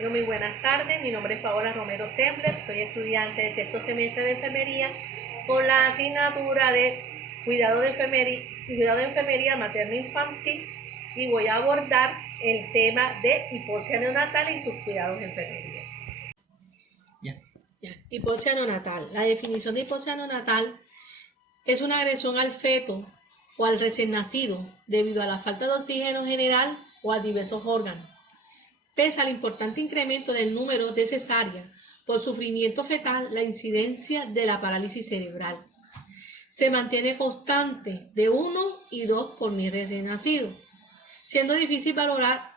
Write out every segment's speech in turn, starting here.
Muy buenas tardes, mi nombre es Paola Romero Sembler, soy estudiante de sexto semestre de enfermería con la asignatura de cuidado de enfermería materno infantil y voy a abordar el tema de hipoxia neonatal y sus cuidados de enfermería. Hipoxia neonatal. La definición de hipoxia neonatal es una agresión al feto o al recién nacido debido a la falta de oxígeno general o a diversos órganos. Pese al importante incremento del número de cesáreas por sufrimiento fetal, la incidencia de la parálisis cerebral se mantiene constante de 1 y 2 por 1000 recién nacidos, siendo difícil valorar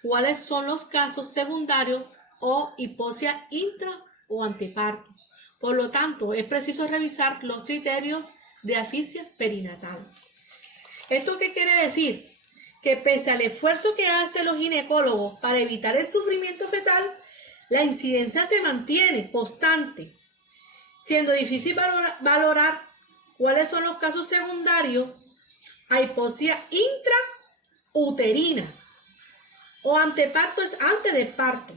cuáles son los casos secundarios o hipoxia intra o anteparto. Por lo tanto, es preciso revisar los criterios de asfixia perinatal. ¿Esto qué quiere decir? Que pese al esfuerzo que hacen los ginecólogos para evitar el sufrimiento fetal, la incidencia se mantiene constante, siendo difícil valorar cuáles son los casos secundarios a hipoxia intrauterina o anteparto es antes del parto,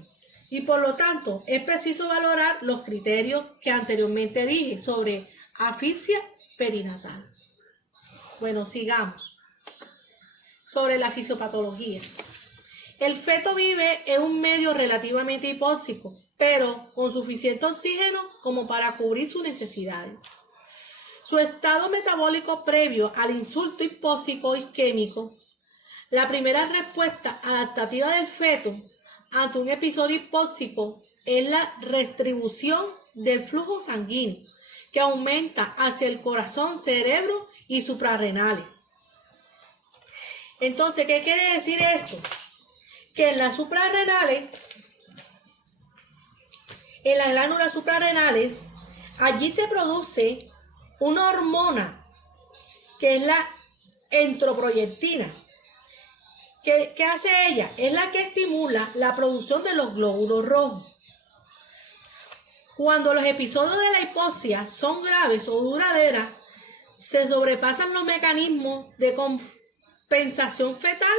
y por lo tanto es preciso valorar los criterios que anteriormente dije sobre asfixia perinatal. Bueno, sigamos. Sobre la fisiopatología. El feto vive en un medio relativamente hipóxico, pero con suficiente oxígeno como para cubrir sus necesidades. Su estado metabólico previo al insulto hipóxico isquémico, la primera respuesta adaptativa del feto ante un episodio hipóxico es la redistribución del flujo sanguíneo, que aumenta hacia el corazón, cerebro y suprarrenales. Entonces, ¿qué quiere decir esto? Que en las suprarrenales, en las glándulas suprarrenales, allí se produce una hormona que es la eritropoyetina. ¿Qué hace ella? Es la que estimula la producción de los glóbulos rojos. Cuando los episodios de la hipoxia son graves o duraderas, se sobrepasan los mecanismos de compensación fetal,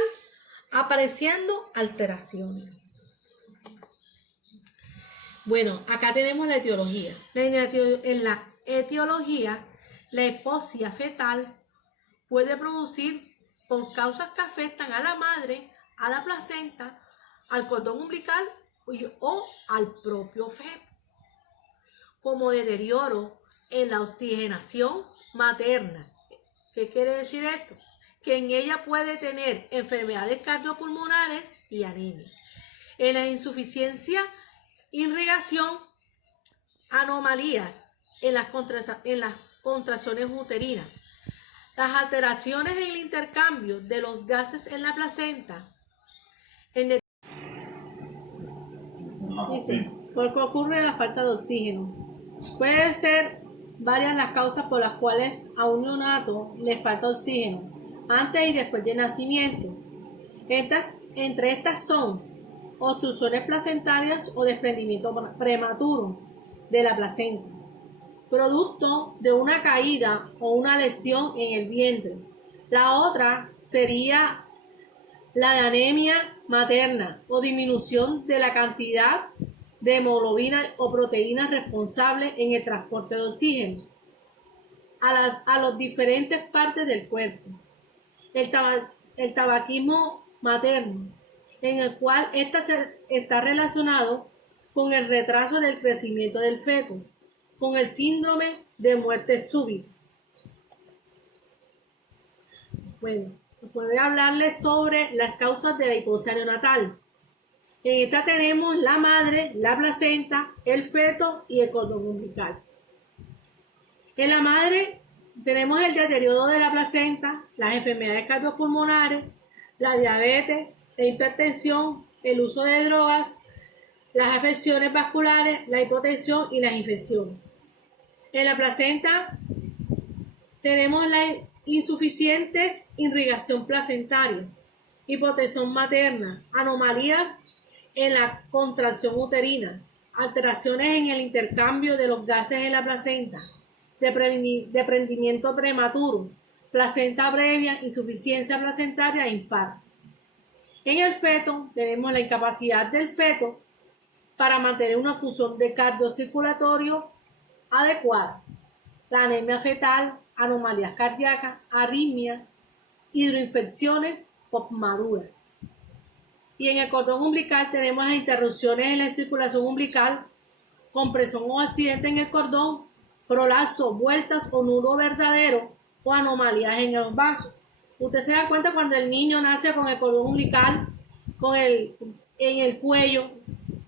apareciendo alteraciones. Bueno, acá tenemos la etiología. En la etiología, la hipoxia fetal puede producir por causas que afectan a la madre, a la placenta, al cordón umbilical o al propio feto, como deterioro en la oxigenación materna. ¿Qué quiere decir esto? Que en ella puede tener enfermedades cardiopulmonares y anemia. En la insuficiencia, irrigación, anomalías en las contracciones uterinas, las alteraciones en el intercambio de los gases en la placenta, porque ocurre la falta de oxígeno. Puede ser varias las causas por las cuales a un neonato le falta oxígeno antes y después del nacimiento. Entre estas son obstrucciones placentarias o desprendimiento prematuro de la placenta, producto de una caída o una lesión en el vientre. La otra sería la de anemia materna o disminución de la cantidad de hemoglobina o proteínas responsables en el transporte de oxígeno a las diferentes partes del cuerpo. El tabaquismo materno, en el cual está relacionado con el retraso del crecimiento del feto, con el síndrome de muerte súbita. Bueno, voy a hablarles sobre las causas de la hipoxia neonatal. En esta tenemos la madre, la placenta, el feto y el cordón umbilical. En la madre tenemos el deterioro de la placenta, las enfermedades cardiopulmonares, la diabetes, la hipertensión, el uso de drogas, las afecciones vasculares, la hipotensión y las infecciones. En la placenta tenemos la insuficiente irrigación placentaria, hipotensión materna, anomalías en la contracción uterina, alteraciones en el intercambio de los gases en la placenta, desprendimiento prematuro, placenta previa, insuficiencia placentaria e infarto. En el feto tenemos la incapacidad del feto para mantener una función de cardiocirculatorio adecuada. La anemia fetal, anomalías cardíacas, arritmias, hidroinfecciones postmaduras. Y en el cordón umbilical tenemos las interrupciones en la circulación umbilical, compresión o accidente en el cordón, prolapso, vueltas o nudo verdadero o anomalías en los vasos. Usted se da cuenta cuando el niño nace con el cordón umbilical en el cuello.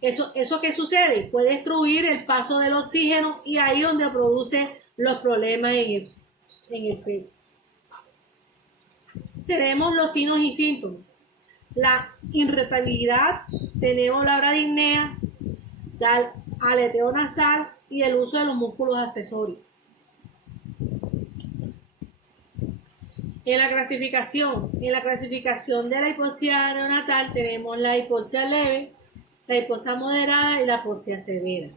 ¿Eso qué sucede? Puede destruir el paso del oxígeno y ahí es donde produce los problemas en el feto. Tenemos los signos y síntomas. La irritabilidad, tenemos la bradipnea, el aleteo nasal y el uso de los músculos accesorios. En la clasificación de la hipoxia neonatal tenemos la hipoxia leve, la hipoxia moderada y la hipoxia severa.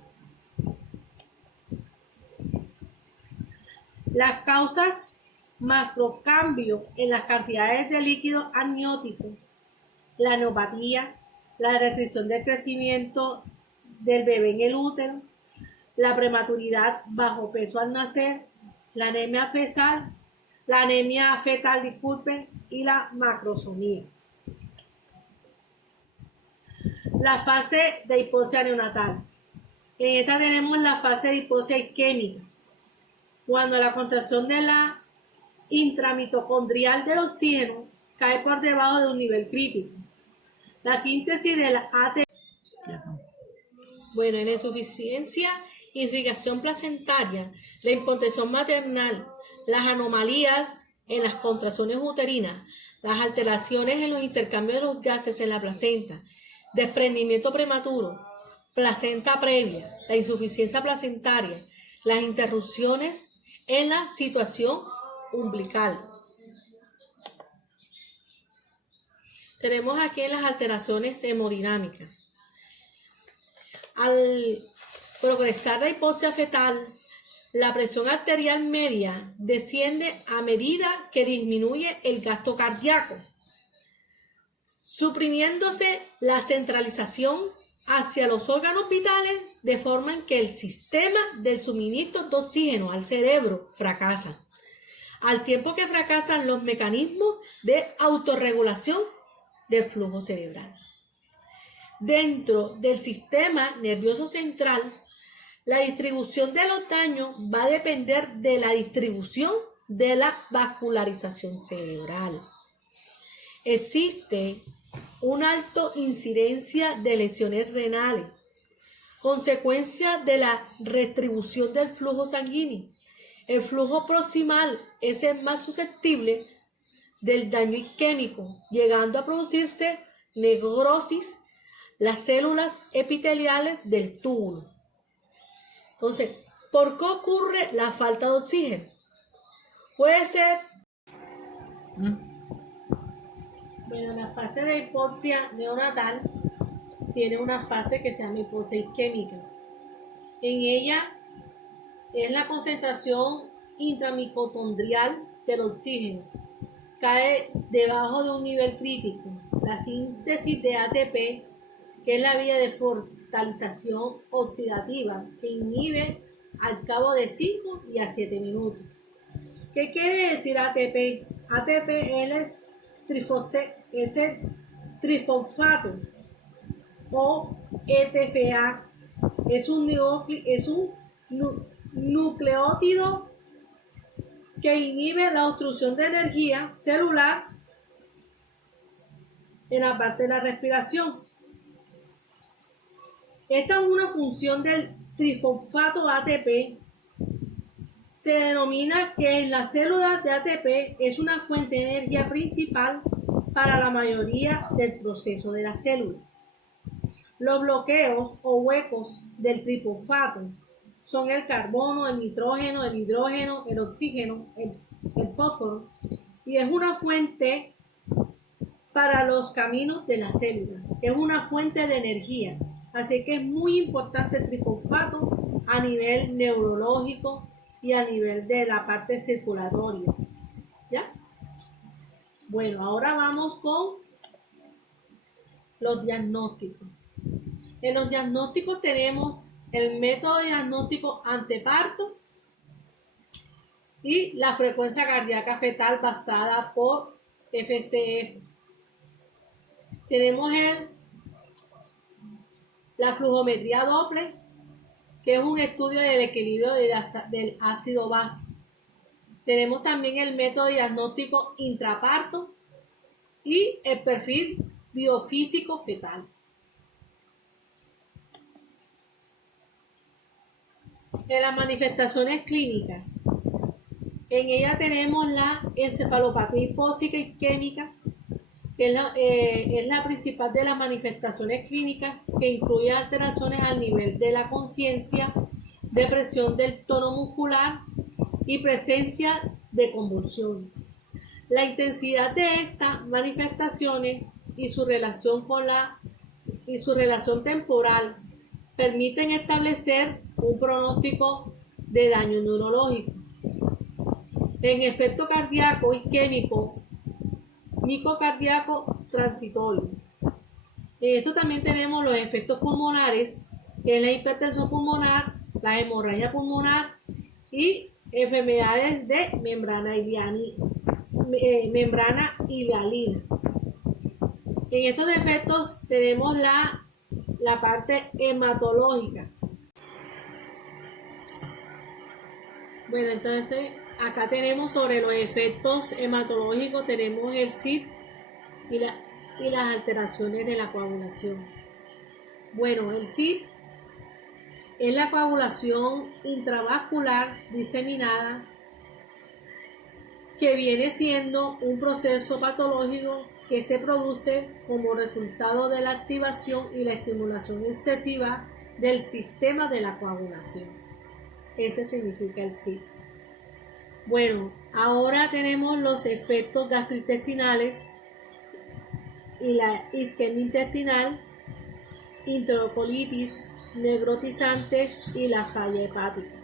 Las causas: macrocambio en las cantidades de líquido amniótico, la neopatía, la restricción del crecimiento del bebé en el útero, la prematuridad, bajo peso al nacer, la anemia fetal, y la macrosomía. La fase de hipoxia neonatal. En esta tenemos la fase de hipoxia isquémica, cuando la contracción de la intramitocondrial del oxígeno cae por debajo de un nivel crítico. La síntesis de la ATP. Bueno, en la insuficiencia, irrigación placentaria, la hipotensión maternal, las anomalías en las contracciones uterinas, las alteraciones en los intercambios de los gases en la placenta, desprendimiento prematuro, placenta previa, la insuficiencia placentaria, las interrupciones en la situación umbilical. Tenemos aquí las alteraciones hemodinámicas. Al progresar la hipoxia fetal, la presión arterial media desciende a medida que disminuye el gasto cardíaco, suprimiéndose la centralización hacia los órganos vitales, de forma en que el sistema del suministro de oxígeno al cerebro fracasa, al tiempo que fracasan los mecanismos de autorregulación del flujo cerebral. Dentro del sistema nervioso central, la distribución de los daños va a depender de la distribución de la vascularización cerebral. Existe una alta incidencia de lesiones renales, consecuencia de la restribución del flujo sanguíneo. El flujo proximal es el más susceptible del daño isquémico, llegando a producirse necrosis las células epiteliales del túbulo. Entonces, ¿por qué ocurre la falta de oxígeno? Puede ser, bueno, la fase de hipoxia neonatal tiene una fase que se llama hipoxia isquémica. En ella es la concentración intramitocondrial del oxígeno, cae debajo de un nivel crítico. La síntesis de ATP, que es la vía de fortalización oxidativa, que inhibe al cabo de 5 y a 7 minutos. ¿Qué quiere decir ATP? ATP es trifosfato o ETFA. Es un nucleótido que inhibe la obstrucción de energía celular en la parte de la respiración. Esta es una función del trifosfato ATP. Se denomina que en las células de ATP es una fuente de energía principal para la mayoría del proceso de la célula. Los bloqueos o huecos del trifosfato son el carbono, el nitrógeno, el hidrógeno, el oxígeno, el fósforo, y es una fuente para los caminos de la célula. Es una fuente de energía. Así que es muy importante el trifosfato a nivel neurológico y a nivel de la parte circulatoria. ¿Ya? Bueno, ahora vamos con los diagnósticos. En los diagnósticos tenemos el método diagnóstico anteparto y la frecuencia cardíaca fetal basada por FCF. Tenemos la flujometría Doppler, que es un estudio del equilibrio del ácido base. Tenemos también el método diagnóstico intraparto y el perfil biofísico fetal. En las manifestaciones clínicas, en ella tenemos la encefalopatía hipóxica isquémica, que es la principal de las manifestaciones clínicas, que incluye alteraciones al nivel de la conciencia, depresión del tono muscular y presencia de convulsiones. La intensidad de estas manifestaciones y su relación temporal permiten establecer un pronóstico de daño neurológico. En efecto cardíaco isquémico, micocardíaco transitorio. En esto también tenemos los efectos pulmonares, que es la hipertensión pulmonar, la hemorragia pulmonar y enfermedades de membrana hialina. En estos efectos tenemos la parte hematológica. Bueno, entonces acá tenemos sobre los efectos hematológicos, tenemos el SID y las alteraciones de la coagulación. Bueno, el SID es la coagulación intravascular diseminada, que viene siendo un proceso patológico que se produce como resultado de la activación y la estimulación excesiva del sistema de la coagulación. Ese significa el SID. Bueno, ahora tenemos los efectos gastrointestinales y la isquemia intestinal, enterocolitis, necrotizantes y la falla hepática.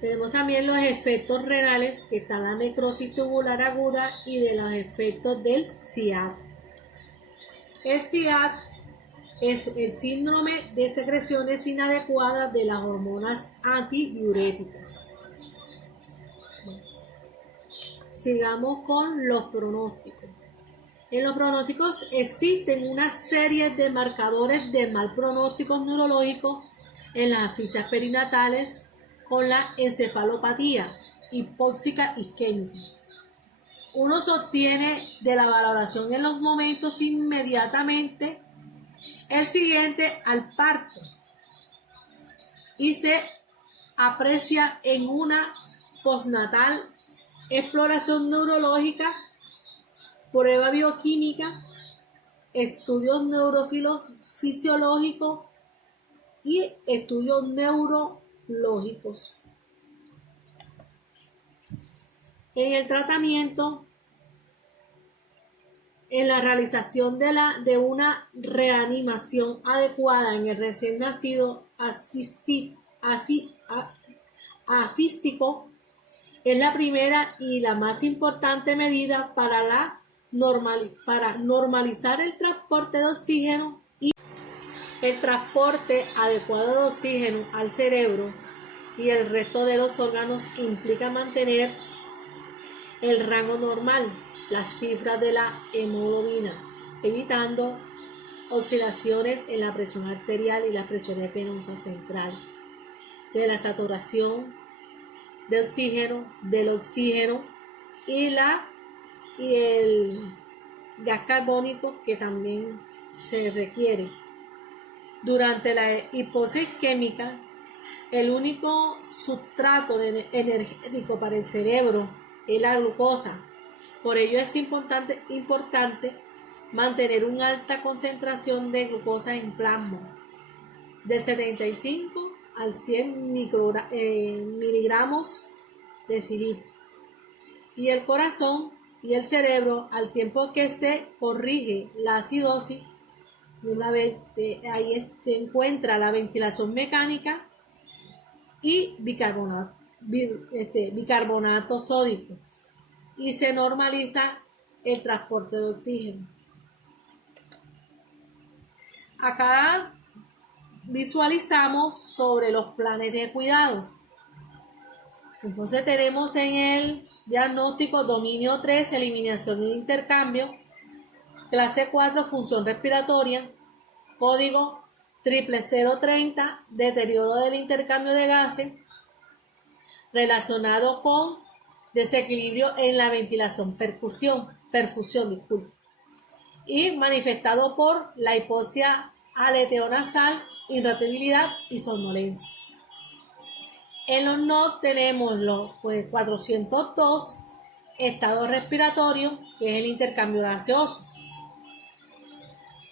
Tenemos también los efectos renales, que están la necrosis tubular aguda, y de los efectos del SIAD. El SIAD es el síndrome de secreciones inadecuadas de las hormonas antidiuréticas. Bueno, sigamos con los pronósticos. En los pronósticos existen una serie de marcadores de mal pronóstico neurológico en las asfixias perinatales con la encefalopatía hipóxica isquémica. Uno se obtiene de la valoración en los momentos inmediatamente el siguiente al parto y se aprecia en una postnatal exploración neurológica, prueba bioquímica, estudios neurofisiológicos y estudios neurológicos. En el tratamiento, en la realización de una reanimación adecuada en el recién nacido afístico, es la primera y la más importante medida para normalizar el transporte de oxígeno y el transporte adecuado de oxígeno al cerebro y el resto de los órganos. Implica mantener el rango normal, las cifras de la hemoglobina, evitando oscilaciones en la presión arterial y la presión venosa central, de la saturación de oxígeno, del oxígeno y el gas carbónico, que también se requiere. Durante la hipoxia isquémica, el único sustrato energético para el cerebro es la glucosa. Por ello es importante mantener una alta concentración de glucosa en plasma, del 75 al 100 miligramos de decilitro. Y el corazón y el cerebro, al tiempo que se corrige la acidosis, una vez ahí se encuentra la ventilación mecánica y bicarbonato sódico, y se normaliza el transporte de oxígeno. acá visualizamos sobre los planes de cuidados. Entonces tenemos en el diagnóstico dominio 3, eliminación de intercambio, clase 4, función respiratoria, código 00030, deterioro del intercambio de gases, relacionado con desequilibrio en la ventilación, perfusión, disculpe, y manifestado por la hipoxia aleteo nasal, irritabilidad y somnolencia. En los NOT tenemos los 402, estado respiratorio, que es el intercambio gaseoso,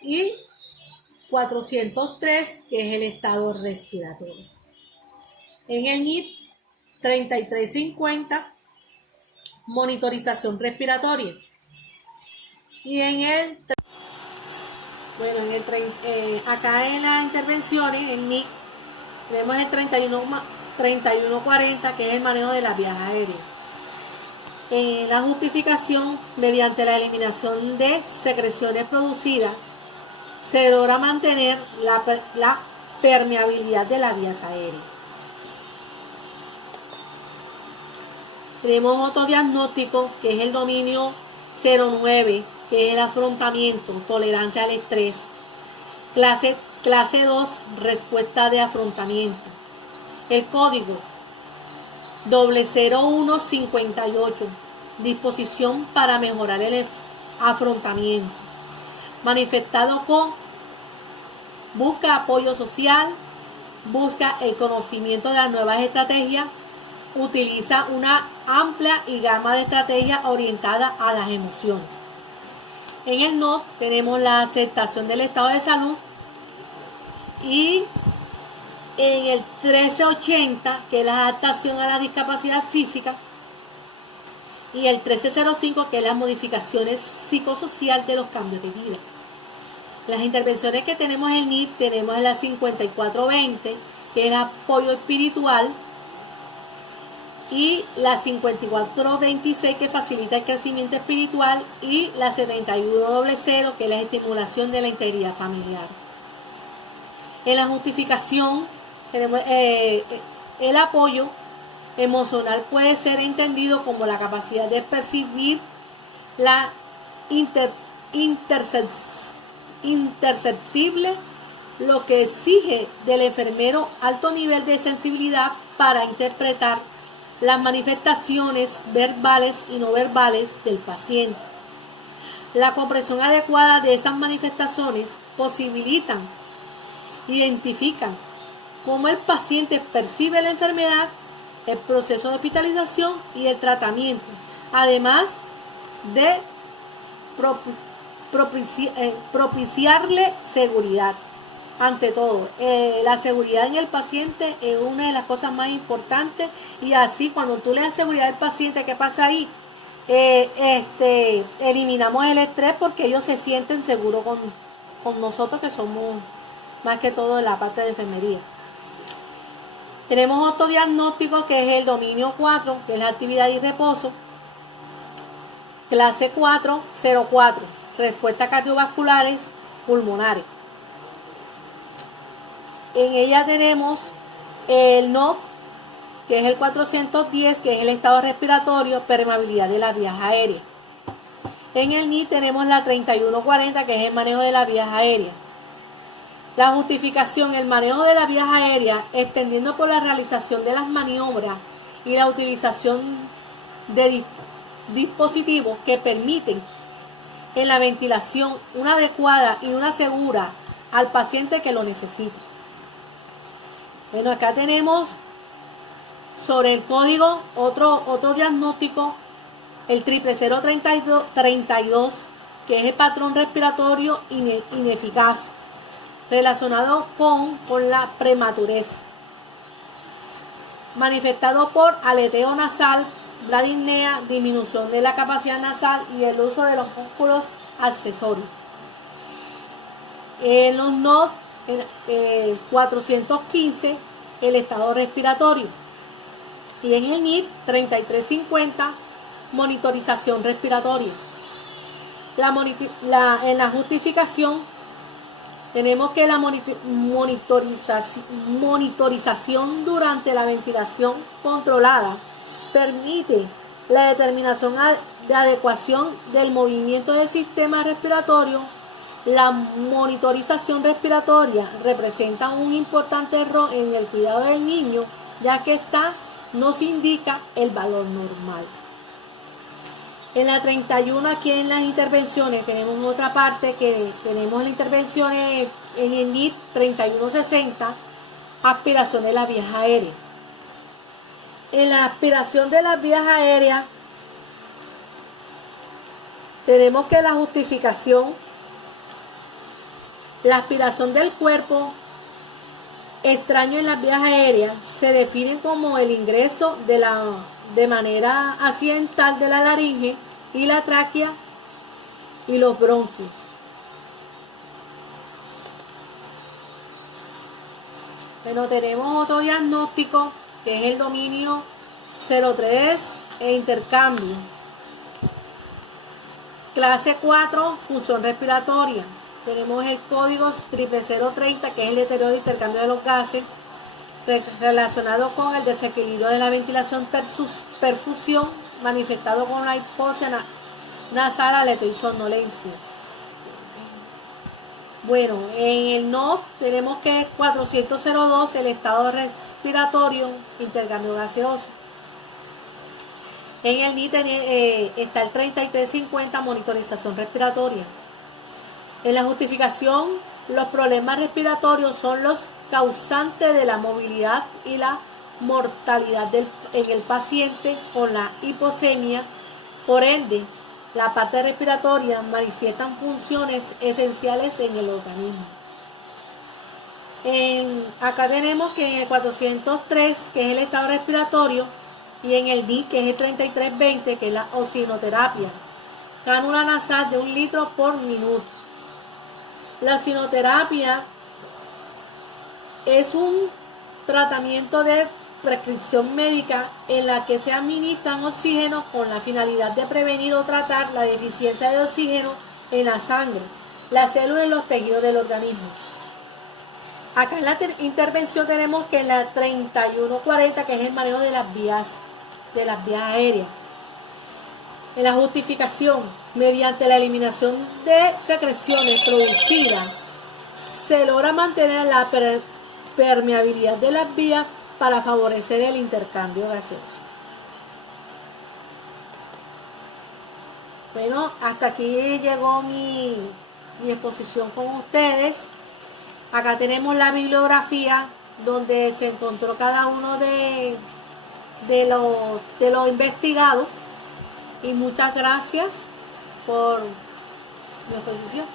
y 403, que es el estado respiratorio. En el NIT 3350, monitorización respiratoria. Y acá en las intervenciones, en NIC, tenemos el 3140, que es el manejo de las vías aéreas. La justificación, mediante la eliminación de secreciones producidas, se logra mantener la permeabilidad de las vías aéreas. Tenemos otro diagnóstico, que es el dominio 09, que es el afrontamiento, tolerancia al estrés. Clase 2, respuesta de afrontamiento. El código 00158, disposición para mejorar el afrontamiento. Manifestado con busca apoyo social, busca el conocimiento de las nuevas estrategias, utiliza una amplia y gama de estrategias orientadas a las emociones. En el NOT tenemos la aceptación del estado de salud, y en el 1380, que es la adaptación a la discapacidad física, y el 1305, que es las modificaciones psicosociales de los cambios de vida. Las intervenciones que tenemos en el NIT, tenemos en la 5420, que es el apoyo espiritual, y la 5426, que facilita el crecimiento espiritual, y la 7100, que es la estimulación de la integridad familiar. En la justificación tenemos el apoyo emocional puede ser entendido como la capacidad de percibir la imperceptible, lo que exige del enfermero alto nivel de sensibilidad para interpretar las manifestaciones verbales y no verbales del paciente. La comprensión adecuada de esas manifestaciones identifican cómo el paciente percibe la enfermedad, el proceso de hospitalización y el tratamiento, además de propiciarle seguridad. Ante todo, la seguridad en el paciente es una de las cosas más importantes, y así cuando tú le das seguridad al paciente, ¿qué pasa ahí? Eliminamos el estrés, porque ellos se sienten seguros con nosotros, que somos más que todo en la parte de enfermería. Tenemos otro diagnóstico, que es el dominio 4, que es la actividad y reposo. Clase 404, respuestas cardiovasculares pulmonares. En ella tenemos el NOC, que es el 410, que es el estado respiratorio, permeabilidad de las vías aéreas. En el NI tenemos la 3140, que es el manejo de las vías aéreas. La justificación, el manejo de las vías aéreas, extendiendo por la realización de las maniobras y la utilización de dispositivos que permiten en la ventilación una adecuada y una segura al paciente que lo necesita. Bueno, acá tenemos sobre el código otro diagnóstico, el 00032, que es el patrón respiratorio ineficaz, relacionado con la prematurez, manifestado por aleteo nasal, bradipnea, disminución de la capacidad nasal y el uso de los músculos accesorios. En los NOD 415, el estado respiratorio, y en el NIC 3350, monitorización respiratoria. En la justificación Tenemos que la monitorización durante la ventilación controlada permite la determinación de adecuación del movimiento del sistema respiratorio. La monitorización respiratoria representa un importante rol en el cuidado del niño, ya que esta nos indica el valor normal. En la 31, aquí en las intervenciones, tenemos otra parte que tenemos las intervenciones en el NIT 3160, aspiración de las vías aéreas. En la aspiración de las vías aéreas, tenemos que la justificación, la aspiración del cuerpo extraño en las vías aéreas se define como el ingreso de manera accidental de la laringe y la tráquea y los bronquios. Bueno, tenemos otro diagnóstico que es el dominio 03 e intercambio. Clase 4, función respiratoria. Tenemos el código 00030, que es el deterioro y intercambio de los gases, relacionado con el desequilibrio de la ventilación perfusión, manifestado con la hipoxia nasal, aleteo y somnolencia. Bueno, en el NOP tenemos que 402, el estado respiratorio, intercambio gaseoso. En el NIT está el 3350, monitorización respiratoria. En la justificación, los problemas respiratorios son los causantes de la movilidad y la mortalidad en el paciente con la hipoxemia. Por ende, la parte respiratoria manifiestan funciones esenciales en el organismo. Acá tenemos que en el 403, que es el estado respiratorio, y en el DIC, que es el 3320, que es la oxigenoterapia. Cánula nasal de 1 litro por minuto. La oxigenoterapia es un tratamiento de prescripción médica en la que se administran oxígeno con la finalidad de prevenir o tratar la deficiencia de oxígeno en la sangre, las células y los tejidos del organismo. Acá en la intervención tenemos que en la 3140, que es el manejo de las vías aéreas. En la justificación, mediante la eliminación de secreciones producidas, se logra mantener la permeabilidad de las vías para favorecer el intercambio gaseoso. Bueno, hasta aquí llegó mi exposición con ustedes. Acá tenemos la bibliografía donde se encontró cada uno de lo investigado. Y muchas gracias por mi exposición.